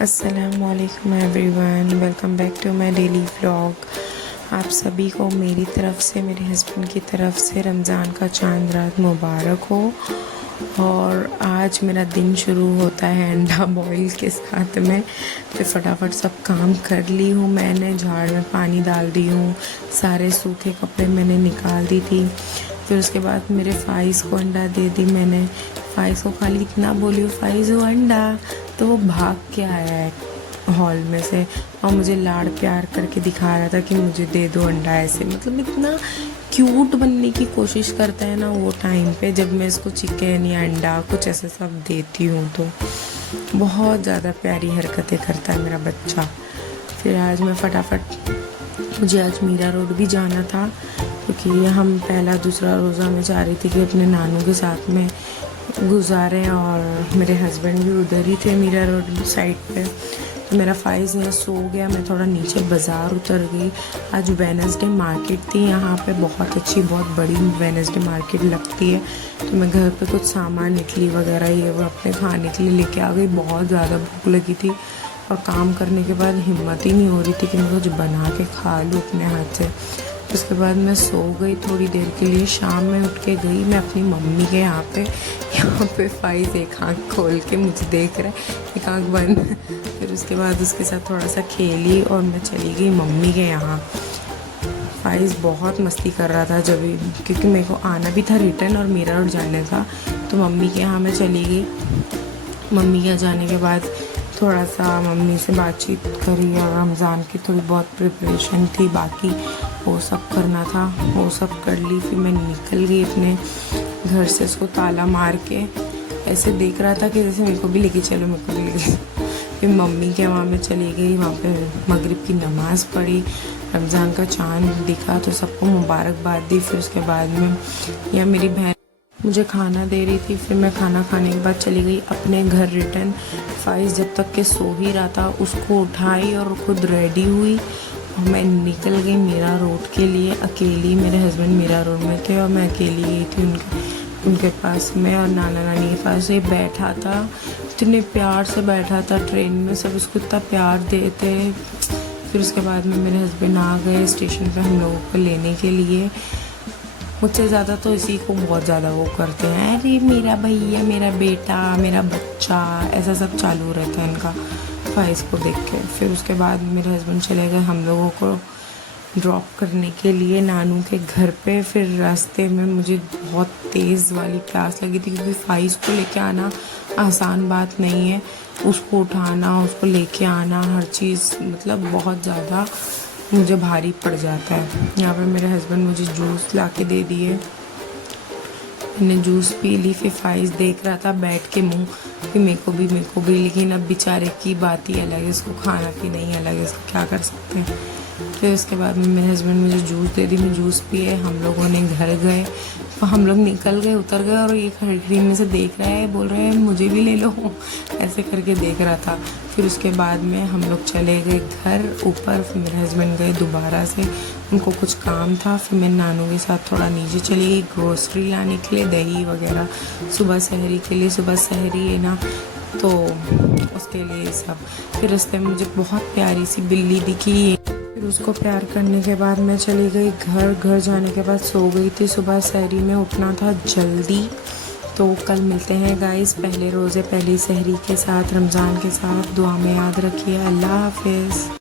अस्सलामुअलैकुम everyone, welcome back to my daily vlog. आप सभी को मेरी तरफ़ से, मेरे हस्बैंड की तरफ़ से रमज़ान का चांद रात मुबारक हो। और आज मेरा दिन शुरू होता है अंडा बॉईल के साथ में। फिर फटाफट सब काम कर ली हूँ मैंने, झाड़ में पानी डाल दी हूँ, सारे सूखे कपड़े मैंने निकाल दी थी। फिर उसके बाद मेरे फ़ाइज़ को अंडा दे दी मैंने। फ़ाइज़ को खाली इतना बोली हूँ, फ़ाइज़ वो अंडा, तो वो भाग के आया है हॉल में से और मुझे लाड़ प्यार करके दिखा रहा था कि मुझे दे दो अंडा। ऐसे मतलब इतना क्यूट बनने की कोशिश करता है ना वो टाइम पे, जब मैं इसको चिकन या अंडा कुछ ऐसे सब देती हूँ तो बहुत ज़्यादा प्यारी हरकतें करता है मेरा बच्चा। फिर आज मैं फटाफट, मुझे आज मीरा रोड भी जाना था क्योंकि हम पहला दूसरा रोज़ा में चाह रही थी कि अपने नानू के साथ में गुजारें, और मेरे हस्बैंड भी उधर ही थे मीरा रोड साइड पे। तो मेरा फ़ाइज़ यहाँ सो गया, मैं थोड़ा नीचे बाज़ार उतर गई। आज वेडनेसडे मार्केट थी यहाँ पे, बहुत अच्छी, बहुत बड़ी वेडनेसडे मार्केट लगती है। तो मैं घर पे कुछ सामान, इडली वगैरह ये वो अपने खाने के लिए लेके आ गई। बहुत ज़्यादा भूख लगी थी और काम करने के बाद हिम्मत ही नहीं हो रही थी कि मैं कुछ बना के खा लूँ अपने हाथ से। उसके बाद मैं सो गई थोड़ी देर के लिए। शाम में उठ के गई मैं अपनी मम्मी के यहाँ पे फ़ाइज़ एक आँख खोल के मुझे देख रहा है, एक आँख बंद। फिर उसके बाद उसके साथ थोड़ा सा खेली और मैं चली गई मम्मी के यहाँ। फ़ाइज़ बहुत मस्ती कर रहा था जब, क्योंकि मेरे को आना भी था रिटर्न और मीरा रोड जाने था। तो मम्मी के यहाँ मैं चली गई। मम्मी के यहाँ जाने के बाद थोड़ा सा मम्मी से बातचीत करी और रमज़ान की थोड़ी बहुत प्रिपरेशन थी बाकी, वो सब करना था, वो सब कर ली। फिर मैं निकल गई अपने घर से, इसको ताला मार के ऐसे देख रहा था कि जैसे मेरे को भी लेके चलो, मेरे को भी लेके। फिर मम्मी के वहाँ में चली गई, वहाँ पे मगरिब की नमाज़ पढ़ी, रमज़ान का चाँद दिखा तो सबको मुबारकबाद दी। फिर उसके बाद में या मेरी बहन मुझे खाना दे रही थी। फिर मैं खाना खाने के बाद चली गई अपने घर रिटर्न। फ़ाइज़ जब तक के सो ही रहा था, उसको उठाई और खुद रेडी हुई और मैं निकल गई मीरा रोड के लिए अकेली। मेरे हस्बैंड मीरा रोड में थे और मैं अकेली गई थी उनके पास में। और नाना नानी के पास ही बैठा था, इतने प्यार से बैठा था ट्रेन में, सब उसको इतना प्यार देते। फिर उसके बाद में मेरे हस्बैंड आ गए स्टेशन पे हम लोगों को लेने के लिए। मुझसे ज़्यादा तो इसी को बहुत ज़्यादा वो करते हैं, अरे मेरा भैया, मेरा बेटा, मेरा बच्चा, ऐसा सब चालू रहता है इनका फ़ाइज़ को देख के। फिर उसके बाद मेरे हस्बैंड चले गए हम लोगों को ड्रॉप करने के लिए नानू के घर पे। फिर रास्ते में मुझे बहुत तेज़ वाली प्यास लगी थी क्योंकि फ़ाइज़ को लेके आना आसान बात नहीं है, उसको उठाना, उसको लेके आना, हर चीज़ मतलब बहुत ज़्यादा मुझे भारी पड़ जाता है। यहाँ पे मेरे हस्बैंड मुझे जूस ला के दे दिए, मैंने जूस पी ली। फिर फ़ाइज़ देख रहा था बैठ के मुँह कि मेरे को भी, लेकिन अब बेचारे की बात ही अलग है, इसको खाना पीना ही अलग है, इसको क्या कर सकते हैं। फिर उसके बाद में मेरे हस्बैंड मुझे जूस दे दी, मैं जूस पिए, हम लोगों ने घर गए। तो हम लोग निकल गए, उतर गए और ये खिड़की में से देख रहा है, बोल रहे हैं मुझे भी ले लो, ऐसे करके देख रहा था। फिर उसके बाद में हम लोग चले गए घर ऊपर। फिर मेरे हस्बैंड गए दोबारा से, उनको कुछ काम था। फिर मैं नानू के साथ थोड़ा नीचे चली गई ग्रोसरी लाने के लिए, दही वगैरह सुबह सहरी के लिए, सुबह सहरी है ना तो उसके लिए सब। फिर रास्ते में मुझे बहुत प्यारी सी बिल्ली दिखी, फिर उसको प्यार करने के बाद मैं चली गई घर। घर जाने के बाद सो गई थी, सुबह सहरी में उठना था जल्दी। तो कल मिलते हैं गाइस पहले रोज़े पहली सहरी के साथ, रमज़ान के साथ। दुआ में याद रखिए। अल्लाह हाफ़िज़।